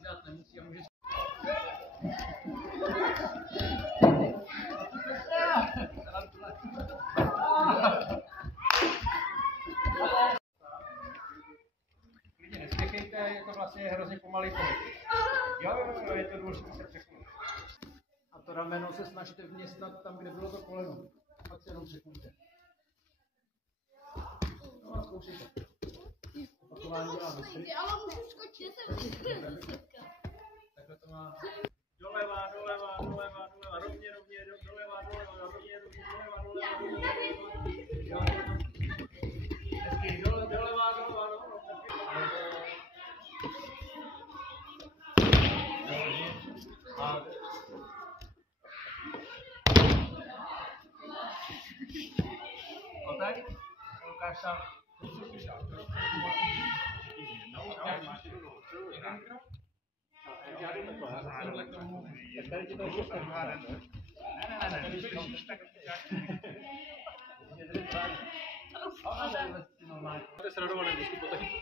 nic dělat nemusí a může... Klidně nespěchejte, je to vlastně hrozně pomalý pohyb. Jo, je to důležité se přesunout. A to rameno se snažíte vměstnat tam, kde bylo to koleno. Pak se jenom přesuňte. No a zkoušejte. Opakování dělá vystřih. Ale můžu skočit, Takhle to má. Doleva, rovně, doleva, rovně, doleva. Hezky, doleva. Tak, Lukáš tam. To je sradované,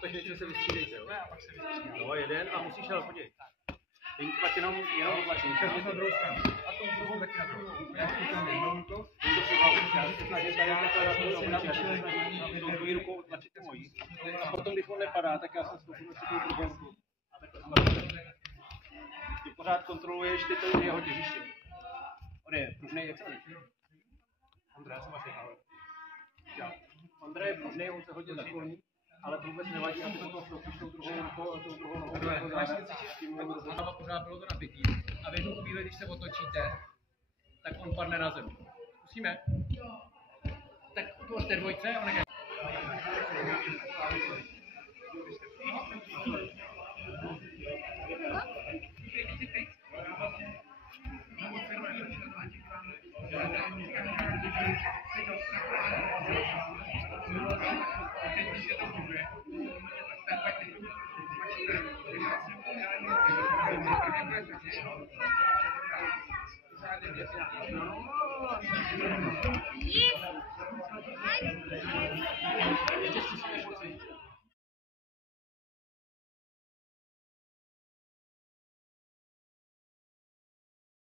tak se vystřídejte, jo? No, jeden a musíš ale podívej. Pak jenom odlačení. A tou druhou taky na druhou. Druhou rukou odlačit mojí. A potom, když on nepadá, tak já jsem schopný si tu druhou ruku. Ty pořád kontroluješ ty to jeho těžiště. On je pružnej, jak se jmenuje? Ondra, já jsem vaše ale. Ondra je pružnej, on se hodně zakloní, ale to vůbec nevadí, aby to šloupíš tou druhou rukou a tou druhou nohou. Pořád bylo to napětí. A v jednu chvíli, když se otočíte, tak on padne na zem. Musíme? Tak tvořte dvojce a nechaj. Yes.